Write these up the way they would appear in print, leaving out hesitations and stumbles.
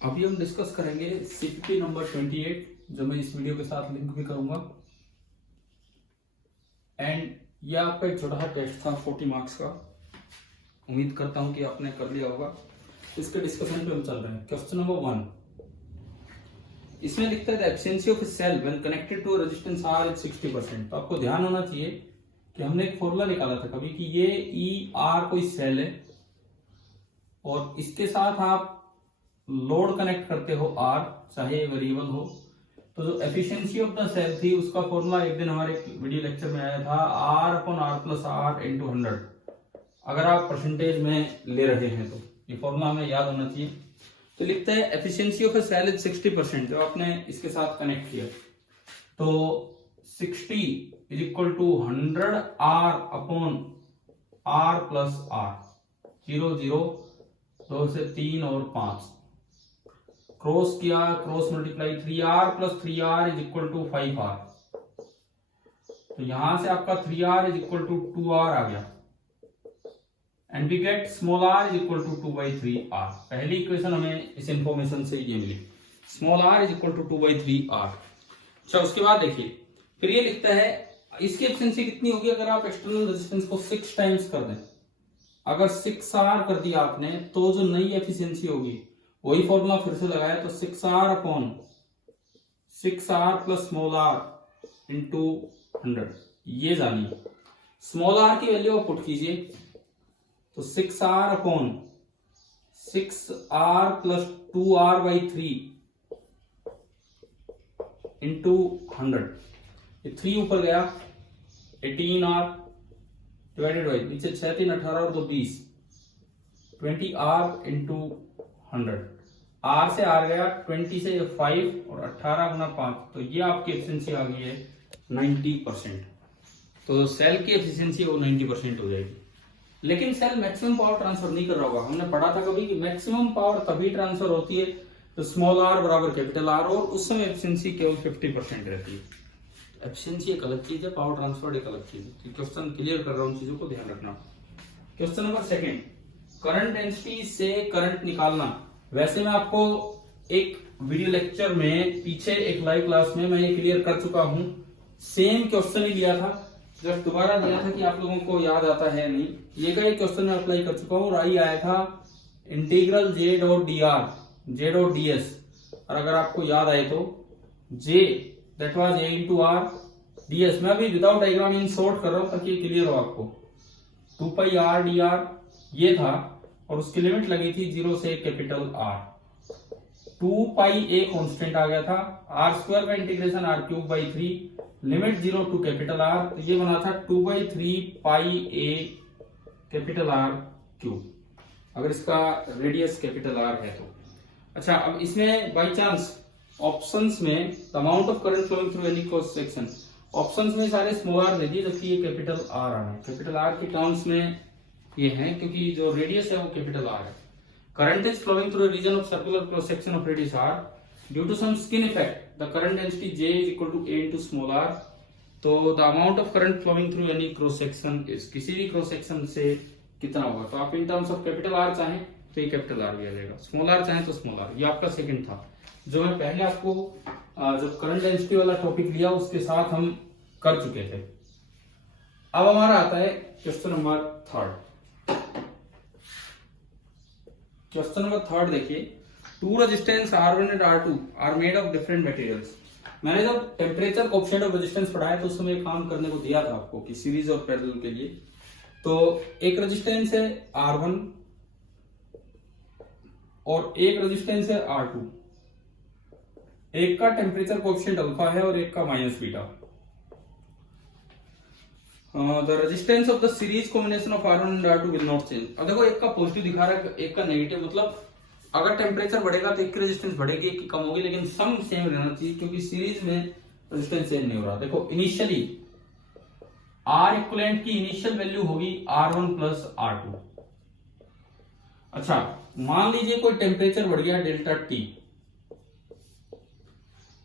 अभी हम डिस्कस करेंगे सीपीपी नंबर 28, जो मैं इस वीडियो के साथ लिंक भी करूंगा। एंड ये आपका एक छोटा सा टेस्ट था 40 मार्क्स का। उम्मीद करता हूं कि आपने कर लिया होगा। इसके डिस्कशन पे हम चल रहे हैं। क्वेश्चन नंबर 1, इसमें लिखता है efficiency of cell when connected to resistance R is 60%। तो आपको ध्यान होना चाहिए कि हमने एक फॉर्मूला निकाला था कभी कि ये ई आर कोई सेल है और इसके साथ आप लोड कनेक्ट करते हो आर, चाहे वेरिएबल हो। तो जो एफिशिएंसी ऑफ द सेल थी उसका फॉर्मूला एक दिन हमारे वीडियो लेक्चर में आया था, R upon R plus R into 100। अगर आप परसेंटेज में ले रहे हैं तो ये फॉर्मूला हमें याद होना चाहिए। तो लिखते हैं efficiency of a cell is 60%। जो आपने इसके साथ कनेक्ट किया तो 60 is equal to 100 R upon R plus R. 0 0 2 से 3 और 5 क्रॉस किया, cross multiply 3r plus 3r is equal to 5r। तो यहां से आपका 3r is equal to 2r आ गया and we get small r is equal to 2/3r। पहली इक्वेशन हमें इस इंफॉर्मेशन से ये मिली, small r is equal to 2/3r। अच्छा, उसके बाद देखिए फिर ये लिखता है इसकी एफिशिएंसी कितनी होगी अगर आप एक्सटर्नल रेजिस्टेंस को 6 टाइम्स कर दें। अगर 6r कर दिया आपने तो जो नई एफिशिएंसी होगी वही फॉर्मूला फिर से लगाया तो 6r upon 6r plus small r into 100। ये जानिए स्मॉल r की वैल्यू आप पुट कीजिए तो 6r upon 6r plus 2r/3 into 100। ये 3 ऊपर गया 18r डिवाइडेड बाई नीचे 6 3 18 और 2 20 20r इंटू 100। आर से आर गया 20 से 5 और 18 गुना 5, तो ये आपकी एफिशिएंसी आ गई है 90%। तो सेल की एफिशिएंसी वो 90% हो जाएगी। लेकिन सेल मैक्सिमम पावर ट्रांसफर नहीं कर रहा होगा। हमने पढ़ा था कभी कि मैक्सिमम पावर तभी ट्रांसफर होती है तो स्मॉल आर बराबर कैपिटल आर, और उस समय एफिशिएंसी केवल 50% रहती है। एफिशिएंसी एक अलग चीज है, पावर ट्रांसफर एक अलग चीज है। तो क्वेश्चन क्लियर कर रहा हूं, चीजों को ध्यान रखना। क्वेश्चन नंबर 2, करंट डेंसिटी से करंट निकालना। वैसे मैं आपको एक वीडियो लेक्चर में पीछे एक लाइव क्लास में मैं ये क्लियर कर चुका हूं। सेम क्वेश्चन ही लिया था, जब दोबारा दिया था कि आप लोगों को याद आता है नहीं। ये का एक क्वेश्चन मैं अप्लाई कर चुका हूं और आई आया था integral J dot d r J dot d s. और अगर आपको याद आए तो J that was a into r d s. मैं अभी विदाउट डायग्राम इन शॉर्ट कर रहा हूं ताकि क्लियर हो आपको। 2πr डी आर ये था और उसकी लिमिट लगी थी 0 से कैपिटल आर। 2π ए कांस्टेंट आ गया था, r² का integration r³/3 limit 0 to capital R. तो ये बना था 2/3πa कैपिटल r³ अगर इसका रेडियस कैपिटल आर है तो। अच्छा, अब इसमें बाई चांस ऑप्शंस में the amount of current flowing through any cross section, options में सारे स्मॉल आर दे दिए जबकि ये कैपिटल आर आ है। कैपिटल आर के टर्म्स में ये है क्योंकि जो रेडियस है वो कैपिटल आर है। Current is flowing through region of circular cross section of radius R due to some skin effect the current density J is equal to A into small r. तो the amount of current flowing through any cross section is, किसी भी cross section से कितना होगा। तो आप in terms of capital R चाहें तो ये कैपिटल आर भी आ जाएगा, स्मॉल आर चाहें तो स्मॉल आर। ये आपका सेकंड था जो मैं पहले आपको जब करंट डेंसिटी वाला टॉपिक लिया उसके साथ हम कर चुके थे। अब हमारा आता है क्वेश्चन नंबर 3। क्वेश्चन नंबर 3 देखिए, two resistance R1 and R2 are made of different materials. मैंने जब टेम्परेचर कोएफिशिएंट ऑफ रेजिस्टेंस पढ़ाया तो उस समय काम करने को दिया था आपको कि सीरीज और पैरेलल के लिए। तो एक रेजिस्टेंस है R1 और एक रेजिस्टेंस है R2। एक का टेम्परेचर कोएफिशिएंट अल्फा है और एक का minus beta. The resistance of the series combination of R1 and R2 will not change. अब देखो एक का पॉजिटिव दिखा रहा है एक का नेगेटिव, मतलब अगर टेम्परेचर बढ़ेगा तो एक की रेजिस्टेंस बढ़ेगी एक की कम होगी, लेकिन सम सेम रहना चाहिए क्योंकि सीरीज में रेजिस्टेंस चेंज नहीं हो रहा। देखो इनिशियली R इक्विवेलेंट की इनिशियल वैल्यू होगी R1 प्लस R2। अच्छा, मान लीजिए कोई टेम्परेचर बढ़ गया डेल्टा T,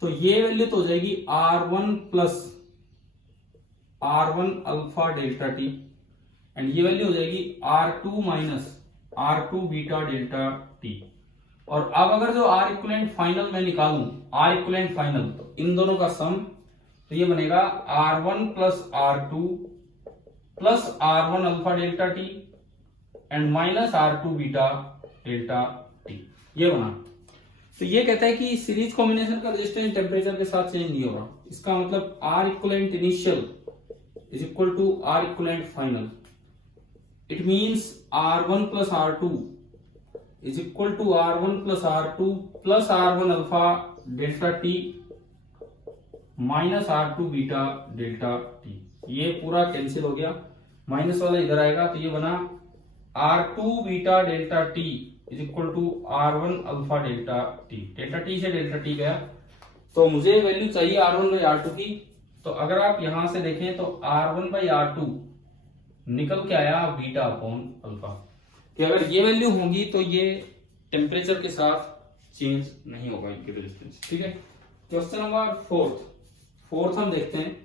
तो ये वैल्यू तो हो जाएगी R1 plus R1 alpha delta T and ये वैल्यू हो जाएगी R2 minus R2 beta delta T। और अब अगर जो आर इक्वलेंट फाइनल मैं निकालूं, आर इक्वलेंट फाइनल, तो इन दोनों का सम, तो ये बनेगा R1 plus R2 plus R1 alpha delta T and minus R2 beta delta T, ये बना। तो ये कहता है कि सीरीज कॉम्बिनेशन का रेजिस्टेंस टेम्परेचर के साथ चेंज नहीं हो रहा। इसका मतलब R equivalent initial is equal to R equivalent final. It means R1 plus R2 is equal to R1 plus R2 plus R1 alpha delta T minus R2 beta delta T. ये पूरा cancel हो गया, minus वाला इधर आएगा, तो ये बना R2 beta delta T is equal to R1 alpha delta T. Delta T से डेल्टा टी गया, तो मुझे वैल्यू चाहिए R1 बाई R2 की। तो अगर आप यहां से देखें तो R1 बाई R2 निकल के आया बीटा अपॉन अल्फा, कि अगर ये वैल्यू होगी तो ये टेम्परेचर के साथ चेंज नहीं होगा इनकी रेजिस्टेंस। ठीक है, क्वेश्चन नंबर फोर्थ हम देखते हैं।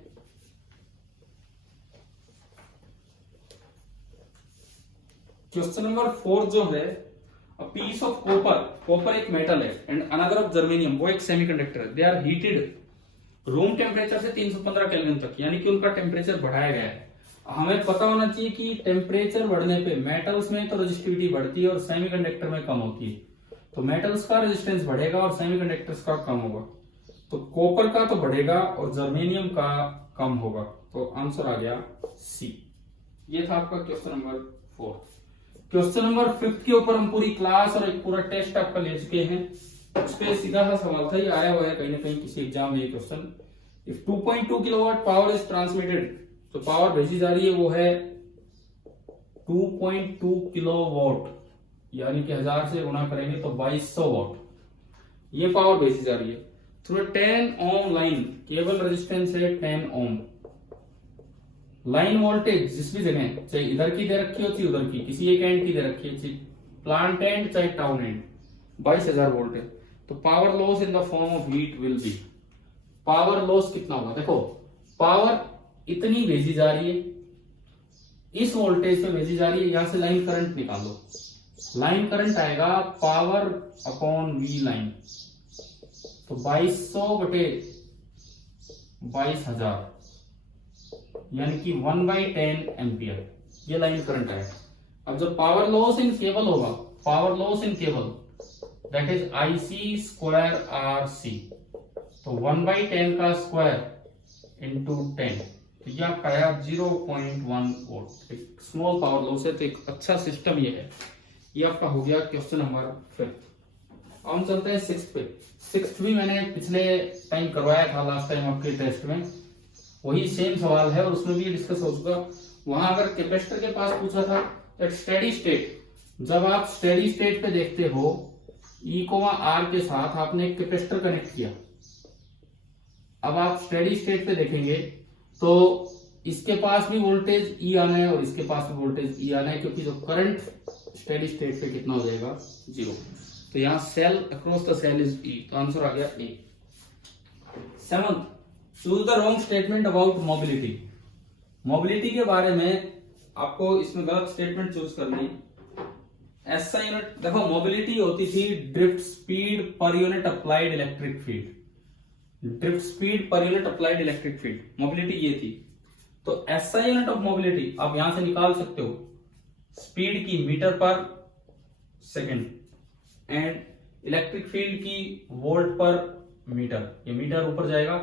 क्वेश्चन नंबर 4 जो है, अ पीस ऑफ कॉपर एक मेटल है एंड अनदर ऑफ जर्मेनियम, वो एक सेमीकंडक्टर है, they are heated room temperature से 315 केल्विन तक, यानी कि उनका टेम्परेचर बढ़ाया गया है। हमें पता होना चाहिए कि टेम्परेचर बढ़ने पे मेटल्स में तो रेजिस्टिविटी बढ़ती है और सेमीकंडक्टर में कम होती है। तो मेटल्स का रेजिस्टेंस बढ़ेगा और सेमीकंडक्टर्स का कम होगा। तो कॉपर का तो बढ़ेगा और जर्मेनियम का कम होगा। तो आंसर आ गया सी। ये था आपका क्वेश्चन नंबर 4। क्वेश्चन नंबर 5 के ऊपर हम पूरी क्लास और एक पूरा टेस्ट आपका ले चुके हैं। उस पे सीधा सा सवाल था, ये आया हुआ है कहीं ना कहीं किसी एग्जाम में ये question. If 2.2 kilowatt power is transmitted, तो पावर भेजी जा रही है वो है 2.2 किलोवाट, यानी कि 1000 से गुणा करेंगे तो 2200 वाट ये पावर भेजी जा रही है थ्रू 10 ओम लाइन। केबल रेजिस्टेंस है 10 ओम। लाइन वोल्टेज जिस भी जगह, चाहे इधर की दे रखी हो चाहे उधर की, किसी एक एंड की दे रखी है, चाहे प्लांट एंड चाहे टाउन एंड, 22000 वोल्ट है। तो power loss in the form of heat will be, power loss कितना होगा? देखो पावर इतनी भेजी जा रही है, इस वोल्टेज पे भेजी जा रही है, यहां से लाइन करंट निकाल लो। लाइन करंट आएगा पावर अपॉन वी लाइन, तो 2200 बटे 22000 यानी कि 1/10 एम्पियर, ये लाइन करंट आएगा। अब जब पावर लॉस इन केबल होगा, power loss in cable that is IC square RC, तो 1/10 का स्क्वायर इंटू 10, तो ये आपका आया 0.1 वोल्ट। एक स्मॉल पावर लॉस है, तो एक अच्छा सिस्टम ये है। ये आपका हो गया क्वेश्चन नंबर 5। अब हम चलते हैं 6 पे। 6 भी मैंने पिछले टाइम करवाया था, लास्ट टाइम आपके टेस्ट में, वही सेम सवाल है और उसमें भी डिस्कस हो चुका। वहां अगर कैपेसिटर के पास पूछा था दैट स्टेडी स्टेट, जब आप स्टेडी स्टेट पे देखते हो E, R के साथ आपने एक कैपेसिटर कनेक्ट किया। अब आप स्टेडी स्टेट पे देखेंगे तो इसके पास भी वोल्टेज E आना है और इसके पास भी वोल्टेज E आना है, क्योंकि जो करंट स्टेडी स्टेट पे कितना हो जाएगा? 0। तो यहाँ cell across the cell is E, तो आंसर आ गया A। 7, choose the wrong statement about mobility. Mobility के बारे में आपको इसमें गलत स्टेटमेंट चूज करनी। ऐसा यूनिट देखो, मोबिलिटी होती थी drift speed per unit applied electric field. Drift speed per unit applied electric field, mobility ये थी। तो ऐसा यूनिट ऑफ मोबिलिटी आप यहां से निकाल सकते हो, स्पीड की मीटर पर सेकेंड एंड इलेक्ट्रिक फील्ड की वोल्ट पर मीटर। ये मीटर ऊपर जाएगा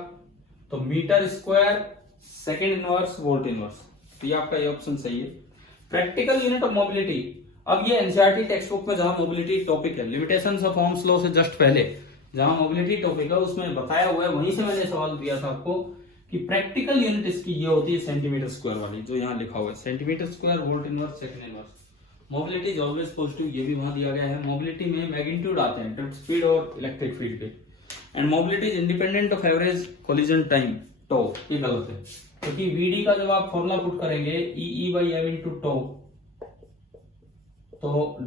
तो metre square second inverse volt inverse, तो ये आपका ये ऑप्शन सही है। प्रैक्टिकल यूनिट ऑफ मोबिलिटी, अब ये एनसीईआरटी टेक्स्ट बुक में जहां मोबिलिटी टॉपिक है, लिमिटेशंस ऑफ ओम्स लॉ से जस्ट पहले जहां मोबिलिटी टॉपिक है उसमें बताया हुआ है, वहीं से मैंने सवाल दिया था आपको कि प्रैक्टिकल यूनिट इसकी ये होती है सेंटीमीटर स्क्वायर वाली, जो यहाँ लिखा हुआ है centimetre square volt inverse second inverse. Mobility is always positive, ये भी वहां दिया गया है। मोबिलिटी में मैग्नीट्यूड आते हैं ड्रिफ्ट स्पीड और इलेक्ट्रिक फील्ड पे, and mobility is independent of average collision time tau, ये गलत है, क्योंकि वीडी का जब आप फॉर्मूला पुट करेंगे EE/m इंटू टो, तो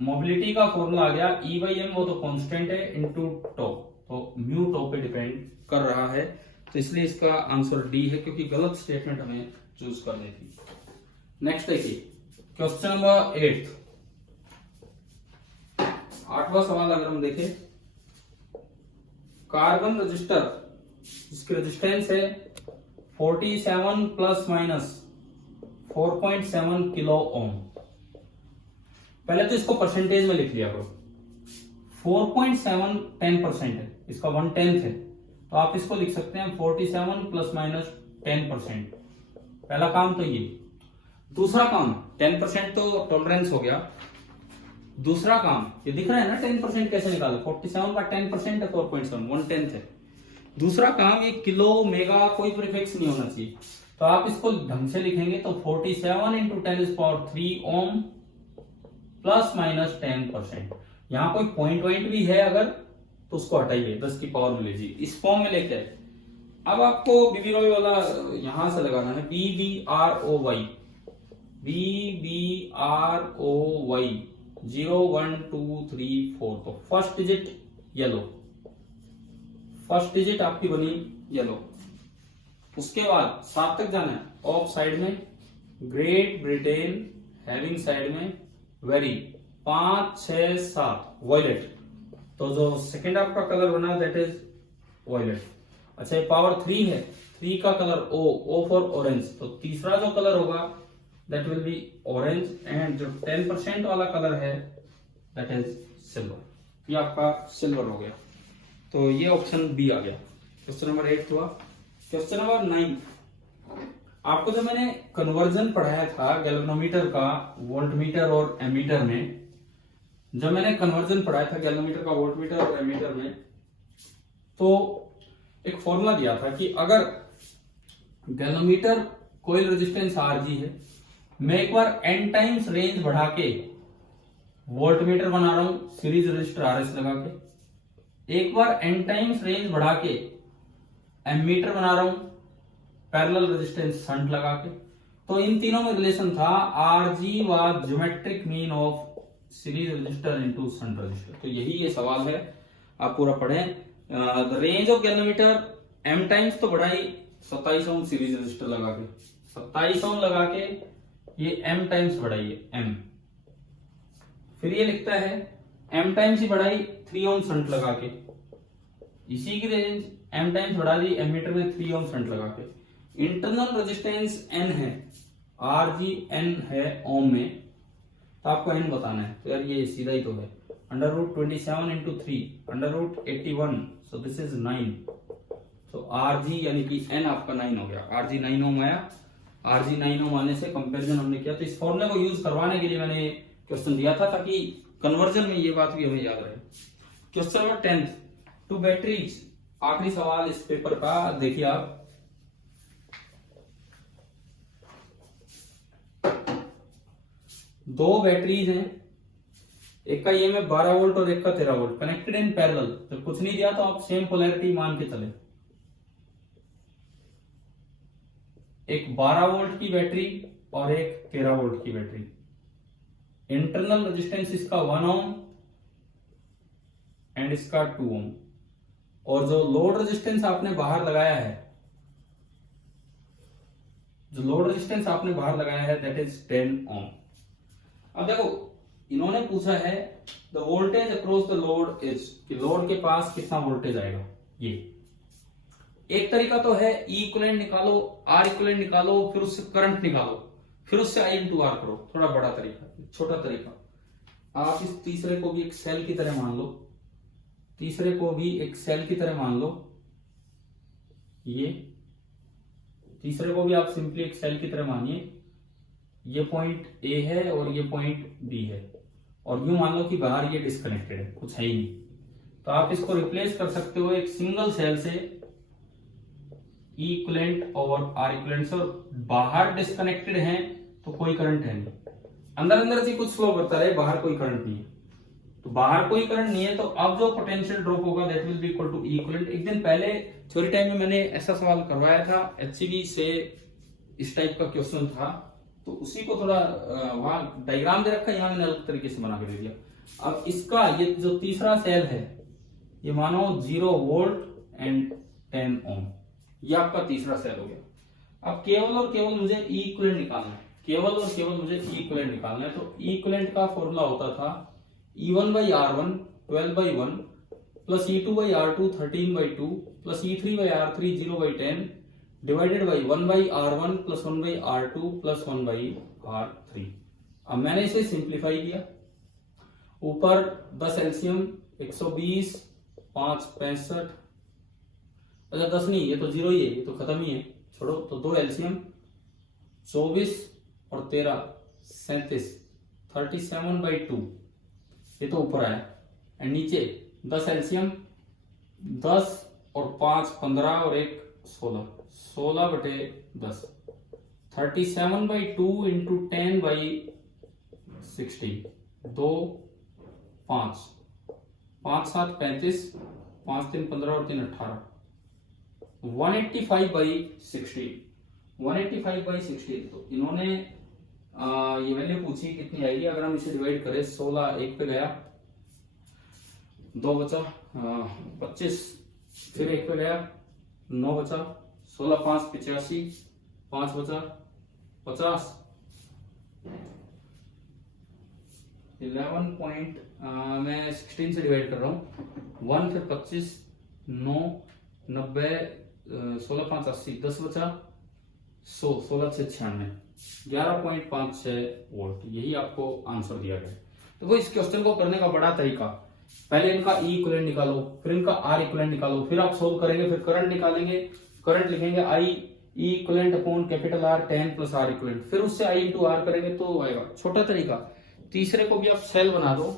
मोबिलिटी का फॉर्मूला आ गया E/m, वो तो कांस्टेंट है, इंटू टो, तो म्यू टो पे डिपेंड कर रहा है। तो इसलिए इसका आंसर डी है, क्योंकि गलत स्टेटमेंट हमें चूज करनी थी। नेक्स्ट देखिए क्वेश्चन नंबर 8 8वां सवाल अगर हम देखें, कार्बन रजिस्टर जिसकी रेजिस्टेंस है 47 प्लस माइनस 4.7 किलो ओम। पहले तो इसको परसेंटेज में लिख लिया करो। 4.7 10% है, इसका 1/10 है, तो आप इसको लिख सकते हैं 47 प्लस माइनस 10%। पहला काम तो ये। दूसरा काम, 10% तो टॉलरेंस हो गया। दूसरा काम ये दिख रहा है ना 10% कैसे निकाले, 47 का 10% है 4.7, 1/10 है। दूसरा काम, ये किलो मेगा कोई प्रीफिक्स नहीं होना चाहिए, तो आप इसको ढंग से लिखेंगे तो 47 इंटू 10⁻³ ओम प्लस माइनस 10%। यहां कोई पॉइंट भी है अगर तो उसको हटाइए, 10 की पावर में लीजिए, इस फॉर्म में लेके आए। अब आपको बीबीरोई वाला यहां से लगाना है, BBROY 0 1 2 3 4। तो first digit yellow, first digit आपकी बनी येलो। उसके बाद 7 तक जाना है, ऑफ साइड में ग्रेट ब्रिटेन, हैविंग साइड में वेरी, 5 6 7 वॉयलेट। तो जो सेकेंड आपका कलर बना दैट इज वॉयलेट। अच्छा, ये पावर 3 है, 3 का कलर O फॉर ऑरेंज, तो तीसरा जो कलर होगा that will be orange, and जो 10% वाला कलर है दैट इज सिल्वर। ये आपका सिल्वर हो गया, तो ये ऑप्शन बी आ गया। क्वेश्चन नंबर 8 हुआ। क्वेश्चन नंबर 9, आपको जब मैंने कन्वर्जन पढ़ाया था गैल्वेनोमीटर का वोल्टमीटर और एमीटर में, जब मैंने कन्वर्जन पढ़ाया था गैल्वेनोमीटर का वोल्टमीटर और एमीटर में, तो एक फॉर्मूला दिया था कि अगर गैल्वेनोमीटर कोइल रेजिस्टेंस Rg है, मैं एक बार n टाइम्स रेंज बढ़ा के वोल्टमीटर बना रहा हूं सीरीज रजिस्टर Rs लगा के, एक बार n टाइम्स रेंज बढ़ा के एमीटर बना रहा हूं पैरेलल रेजिस्टेंस शंट लगा के। तो इन तीनों में रिलेशन था Rg was geometric mean of series register into shunt resistor. तो यही ये सवाल है, आप पूरा पढ़ें। The range of galvanometer m times तो बढ़ाई 27 ओम सीरीज रजिस्टर लगा के, 27 ओम लगा के ये m टाइम्स बढ़ाइए m, फिर ये लिखता है m टाइम्स ही बढ़ाई 3 ओम शंट लगा के, इसी की रेंज m टाइम्स बढ़ा दी एमीटर में 3 ओम शंट लगा के। इंटरनल रेजिस्टेंस n है, Rg n है ओम में, तो आपको n बताना है। तो यार ये सीधा ही तो है, √27 इंटू 3 √81, सो दिस इज 9। तो Rg यानी कि n आपका 9 हो गया, Rg 9 ओम आया। Rg 9 ओम आने से कंपैरिजन हमने किया, तो इस फॉर्मूले को यूज करवाने के लिए मैंने क्वेश्चन दिया था ताकि कन्वर्जन में ये बात भी हमें याद रहे। क्वेश्चन नंबर 10, 2 बैटरीज, आखिरी सवाल इस पेपर का। देखिए आप, दो बैटरीज हैं, एक का EMF 12 वोल्ट और एक का 13 वोल्ट, कनेक्टेड इन पैरेलल। जब कुछ नहीं दिया तो आप सेम पोलैरिटी मान के चले। एक 12 वोल्ट की बैटरी और एक 13 वोल्ट की बैटरी। इंटरनल रेजिस्टेंस इसका 1 ओम एंड इसका 2 ओम, और जो लोड रेजिस्टेंस आपने बाहर लगाया है, जो लोड रेजिस्टेंस आपने बाहर लगाया है दैट इज 10 ओम। अब देखो, इन्होंने पूछा है the voltage across the load is, कि लोड के पास कितना वोल्टेज आएगा। ये एक तरीका तो है E इक्विवेलेंट निकालो, R इक्विवेलेंट निकालो, फिर उससे करंट निकालो, फिर उससे I इंटू R करो। थोड़ा बड़ा तरीका, छोटा तरीका। आप इस तीसरे को भी एक सेल की तरह मान लो, तीसरे को भी एक सेल की तरह मान लो, ये तीसरे को भी आप सिंपली एक सेल की तरह मानिए। ये पॉइंट A है और ये पॉइंट B है, और यूं मान लो कि बाहर ये डिस्कनेक्टेड है, कुछ है ही नहीं। तो आप इसको रिप्लेस कर सकते हो एक सिंगल सेल से, E इक्विवेलेंट और R इक्विवेलेंट से, और बाहर डिस्कनेक्टेड है तो कोई करंट है नहीं, अंदर अंदर से कुछ फ्लो करता रहे, बाहर कोई करंट नहीं है। तो बाहर कोई करंट नहीं है, तो अब जो पोटेंशियल ड्रॉप होगा that will be equal to E equivalent. एक दिन पहले थ्योरी टाइम में मैंने ऐसा सवाल करवाया था, HCV से इस टाइप का क्वेश्चन था, तो उसी को थोड़ा वहां डायग्राम दे रखा है, यहाँ मैंने अलग तरीके से बना के दे दिया। अब इसका ये जो तीसरा सेल है, ये मानो 0 वोल्ट एंड 10 ओम, ये आपका तीसरा सेल हो गया। अब केवल और केवल मुझे E इक्विवेलेंट निकालना है, केवल और केवल मुझे E इक्विवेलेंट निकालना है। तो E इक्विवेलेंट का फॉर्मूला होता था E1/R1 12/1 plus E2/R2 13/2 plus E3/R3 0/10 divided by 1/R1 plus 1/R2 plus 1/R3। अब मैंने इसे सिंप्लीफाई किया, ऊपर 10 एलसीएम 120, 5 65, अच्छा 10 नहीं, ये तो 0 ही है, ये तो खत्म ही है, छोड़ो। तो 2 एलसीएम 24 और 13 37, 37/2, ये तो ऊपर आया। एंड नीचे 10 एलसीएम 10 और 5 15 और 1 16, 16/10, 37/2 इंटू 10/16, 2 5 5 7 35, 5 3 15 और 3 18, 185/16, 185/16। तो इन्होंने ये वैल्यू पूछी कितनी आएगी, अगर हम इसे डिवाइड करें 16 1 पे गया, 2 बचा, 25 फिर 1 पे गया, 9 बचा, 16 5 85, 5 बचा 50, 11 पॉइंट मैं 16 से डिवाइड कर रहा हूँ, 1 फिर 25 9 90, 16 5 80, 10 बचा 100, 16 से 96, 11.56 वोल्ट। यही आपको आंसर दिया गया। तो वो इस क्वेश्चन को करने का बड़ा तरीका, पहले इनका ई इक्विवेलेंट निकालो, फिर इनका आर इक्विवेलेंट निकालो, फिर आप सोल्व करेंगे, फिर करंट निकालेंगे, करंट लिखेंगे I E equivalent upon capital R 10 plus r equivalent, फिर उससे आई इंटू आर करेंगे तो आएगा। छोटा तरीका। तीसरे को भी आप सेल बना दो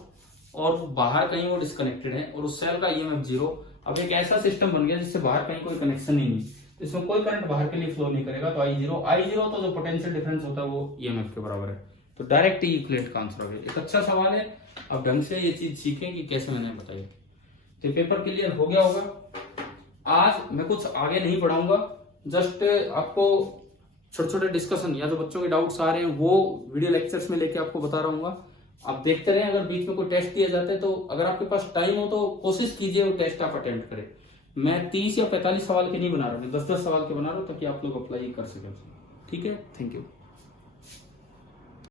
और बाहर कहीं वो डिस्कनेक्टेड है और उस सेल का ईएमएफ 0। अब एक ऐसा सिस्टम बन गया जिससे बाहर कहीं कोई कनेक्शन ही नहीं, इसमें कोई करंट बाहर के लिए फ्लो नहीं करेगा, तो I0 तो जो पोटेंशियल डिफरेंस होता है वो ईएमएफ के बराबर है। तो डायरेक्ट ई इक्विवेलेंट का आंसर हो गया। एक अच्छा सवाल है, अब ढंग से ये चीज सीखें कि कैसे मैंने बताई। तो पेपर क्लियर हो गया होगा। आज मैं कुछ आगे नहीं पढ़ाऊंगा, जस्ट आपको छोटे छोटे डिस्कशन या जो बच्चों के डाउट्स आ रहे हैं वो वीडियो लेक्चर्स में लेके आपको बता रहा हूँ। आप देखते रहें, अगर बीच में कोई टेस्ट दिया जाता है तो अगर आपके पास टाइम हो तो कोशिश कीजिए वो टेस्ट आप अटेम्प्ट करें। मैं 30 या 45 सवाल के नहीं बना रहा हूँ, 10-10 सवाल के बना रहा हूँ ताकि आप लोग अप्लाई कर सकें। ठीक है, थैंक यू।